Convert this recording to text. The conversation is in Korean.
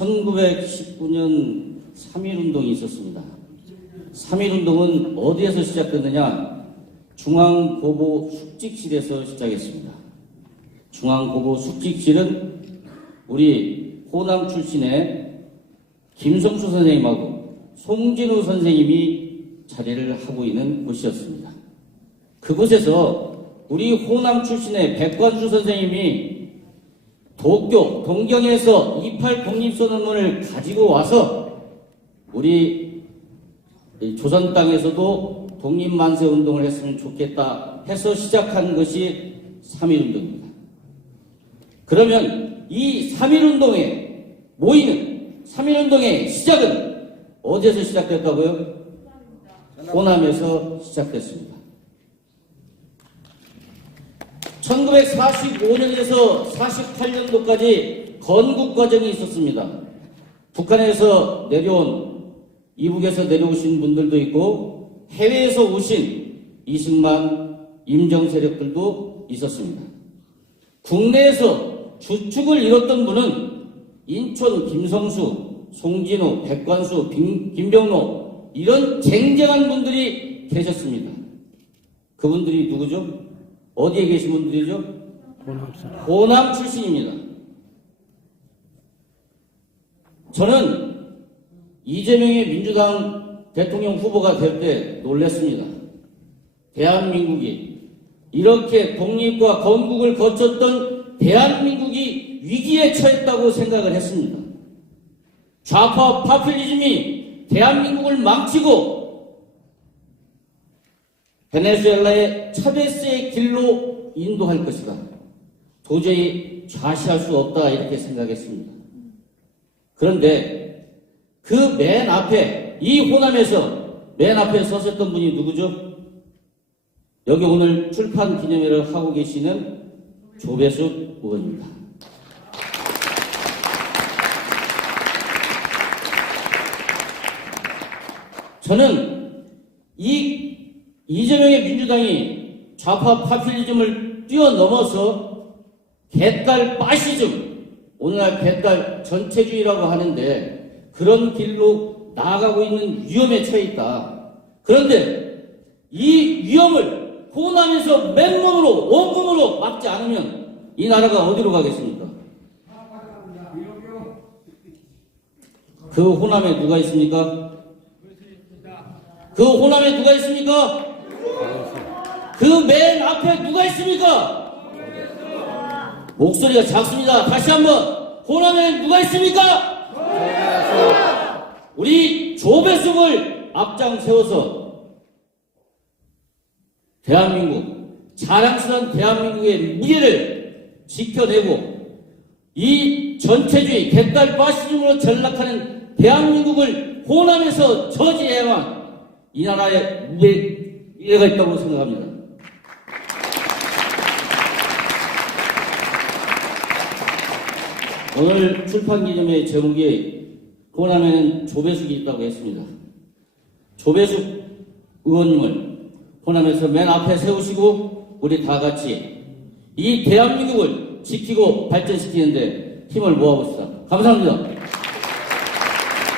1919년 3.1운동이 있었습니다. 3.1운동은 어디에서 시작됐느냐? 중앙고보 숙직실에서 시작했습니다. 중앙고보 숙직실은 우리 호남 출신의 김성수 선생님하고 송진우 선생님이 자리를 하고 있는 곳이었습니다. 그곳에서 우리 호남 출신의 백관수 선생님이 도쿄, 동경에서 28 독립선언문을 가지고 와서 우리 이 조선 땅에서도 독립만세 운동을 했으면 좋겠다 해서 시작한 것이 3.1운동입니다. 그러면 이 3.1운동에 모이는 3.1운동의 시작은 어디에서 시작됐다고요? 호남에서 시작됐습니다. 1945년에서 48년도까지 건국 과정이 있었습니다. 북한에서 내려온, 이북에서 내려오신 분들도 있고, 해외에서 오신 이승만, 임정 세력들도 있었습니다. 국내에서 주축을 이뤘던 분은 인천 김성수, 송진호, 백관수, 빈- 김병로 이런 쟁쟁한 분들이 계셨습니다. 그분들이 누구죠? 어디에 계신 분들이죠? 호남 출신입니다. 저는 이재명의 민주당 대통령 후보가 될 때 놀랐습니다. 대한민국이 이렇게 독립과 건국을 거쳤던 대한민국이 위기에 처했다고 생각을 했습니다. 좌파 파퓰리즘이 대한민국을 망치고 베네수엘라의 차베스의 길로 인도할 것이다. 도저히 좌시할 수 없다 이렇게 생각했습니다. 그런데 그 맨 앞에 이 호남에서 맨 앞에 서셨던 분이 누구죠? 여기 오늘 출판 기념회를 하고 계시는 조배숙 의원입니다. 저는 이 이재명의 민주당이 좌파 파퓰리즘을 뛰어넘어서 개딸 파시즘, 오늘날 개딸 전체주의라고 하는데 그런 길로 나아가고 있는 위험에 처해 있다. 그런데 이 위험을 호남에서 맨몸으로 온몸으로 막지 않으면 이 나라가 어디로 가겠습니까? 그 호남에 누가 있습니까? 그 호남에 누가 있습니까? 그 맨 앞에 누가 있습니까? 목소리가 작습니다. 다시 한번 호남에 누가 있습니까? 우리 조배숙을 앞장 세워서 대한민국 자랑스러운 대한민국의 미래를 지켜내고 이 전체주의 개딸 파시즘으로 전락하는 대한민국을 호남에서 저지해야만 이 나라의 미래가 있다고 생각합니다. 오늘 출판 기념회 제목이 호남에는 조배숙이 있다고 했습니다. 조배숙 의원님을 호남에서 맨 앞에 세우시고 우리 다 같이 이 대한민국을 지키고 발전시키는데 힘을 모아봅시다. 감사합니다.